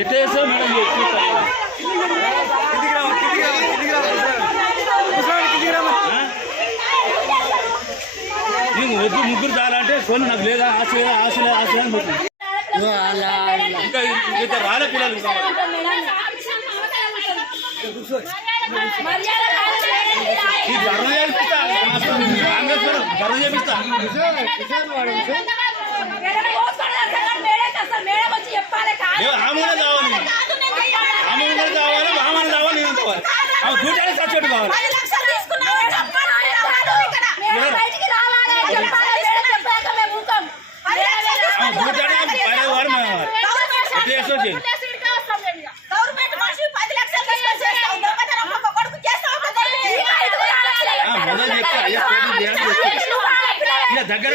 ఎట్టేసా madam నీకు ఒప్పు ముగ్గురు తాగాలంటే కొన్ని నాకు లేదా ఆశ లేదా ఆశ లేదా ఆశ లేదా ఇంకా ఇంకా రాలే పిల్లలు ఆమె కావాలి. ఆమె కావాలి ఆమె కావాలి నేను కావాలి. ఆమె చూడడానికి సచ్చేట్టు కావాలి ఆమె చూడడానికి పడే వారు మేము కావాలి ఎట్లా చేస్తావు చేయి. ఆ, మొదలు చెప్తా అయ్యా పేరు చేయాలని ఇలా దగ్గర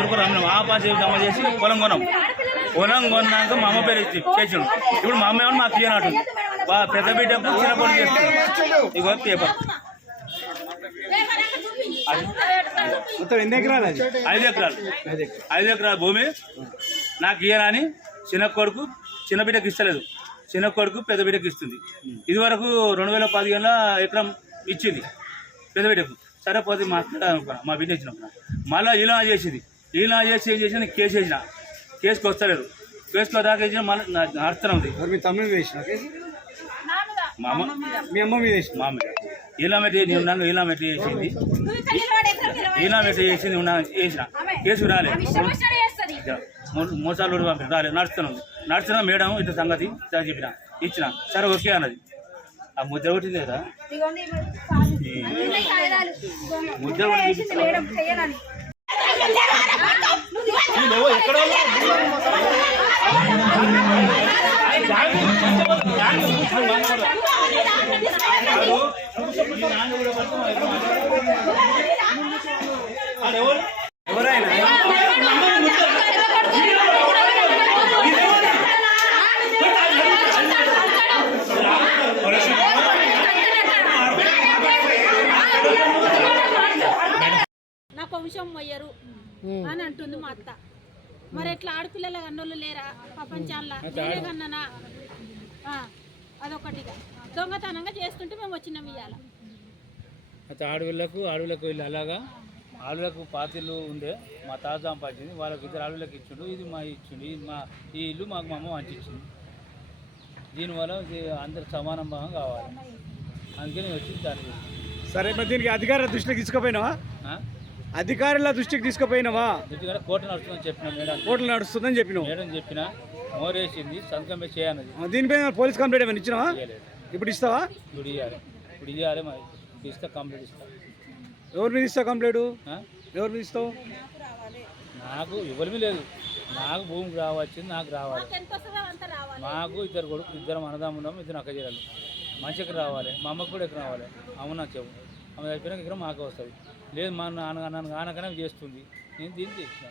రూపాయలు ఆ పాస్ జమ చేసి పొలం కొన్నాం పొలం కొన్నాక మా అమ్మ పేరు ఇచ్చి చేసాడు ఇప్పుడు మా అమ్మ ఏమన్నా మాకు తీయనట్టు బా పెద్ద బిడ్డ చిన్న పొలం చేస్తాడు ఇగో పేపర్ మొత్తం ఎన్ని ఎకరాలు అది ఐదు ఎకరాలు ఐదు ఎకరాల భూమి నాకు ఇయ్యనని చిన్న కొడుకు చిన్న బిడ్డకి ఇస్తలేదు చిన్న కొడుకు పెద్ద బిడ్డకి ఇస్తుంది. ఇది వరకు రెండు వేల పదిహేనులో ఎకరం ఇచ్చింది పెద్ద బిడ్డకు. సరే పోతే మాట్లాడాలనుకున్నా మా బిడ్డ ఇచ్చినప్పుడు మళ్ళీ ఇలా చేసింది. ఇలా చేసి ఏం చేసిన కేసు వేసిన. కేసుకి వస్తలేదు. కేసులో దాకా వేసిన మళ్ళీ నడుస్తూనే ఉంది. మరి మీ తమ్ముడు వేసిన? మా అమ్మ మీ అమ్మ మీద వేసిన? మా అమ్మ ఇలా మెట్టి నేను నన్ను ఇలా మెట్టి చేసింది. ఇలా మెట్టి చేసింది ఉన్నా వేసిన కేసు రాలేదు. మో- మోసాలు రాలేదు నడుస్తున్నాం. నడుస్తున్నా మేడం ఇట్లా సంగతి ఇట్లా చెప్పిన. ఇచ్చిన. సరే ఓకే అన్నది. ఆ ముద్ర కొట్టింది కదా? ముద్ర ఎక్కడ వాళ్ళు? కాదు. మీ నాన్న కూడా పట్టుకో. వాళ్ళు ఎవరు? ఎవరైనా వంశం మొయ్యరు అని అంటుంది మా అత్త. మరి ఎట్లా ఆడపిల్లల కన్నోళ్ళు లేరా? ప్రపంచాల్లో. నేనే కన్నానా? అదొకటిగా దొంగతనంగా చేస్తుంటే మేము వచ్చినాం ఇవాళ అయితే ఆడవిళ్ళకు ఆడవిళ్ళకు వెళ్ళి అలాగా. ఆడవిళ్ళకు పాతిళ్ళు ఉండే మా తాత సంపాదించింది. వాళ్ళకి ఇద్దరు ఆడవిళ్ళకి ఇచ్చిండు. ఇది మా ఇచ్చిండు. ఇది మా ఈ ఇల్లు మాకు మా అమ్మ ఇచ్చింది దీనివల్ల ఇది అందరికి సమానం భాగం కావాలి. అందుకని నేను వచ్చి దాన్ని చేసింది. సరే మరి దీనికి అధికారుల దృష్టికి తీసుకుపోయినావా? ఆ? అధికారుల దృష్టికి తీసుకుపోయినావా? కోర్టు నడుస్తుందని చెప్పిన మేడం. కోర్టులు నడుస్తుందని చెప్పినావు. మేడం చెప్పిన మోరేసింది సంతకం ఆ, దీనిపైన పోలీస్ కంప్లైంట్ ఏమైనా ఇచ్చినావా? ఇప్పుడు ఇస్తావా? ఇప్పుడు ఇవ్వాలి ఇప్పుడు ఇవ్వాలి మరి. ఇస్తే కంప్లీట్ ఇస్తా. ఎవరి మీద ఇస్తావు కంప్లైంట్? ఎవరి మీద ఇస్తావు? నాకు ఇవ్వలేమీ లేదు. నాకు భూమి రావచ్చింది నాకు రావాలి. మాకు ఇద్దరు కొడుకు ఇద్దరు అన్నదమ్మున్నాం ఇద్దరు అక్క చేయాలి మంచిగా రావాలి మా అమ్మకు కూడా ఎక్కడ రావాలి. అమ్మ నాకు చెప్పు. ఆమె చచ్చిపోయినాక ఇక్కడ మాకు వస్తుంది. లేదు మా నాన్న నాన్న నాన్నకనే చేస్తుంది. నేను దీన్ని చేసిన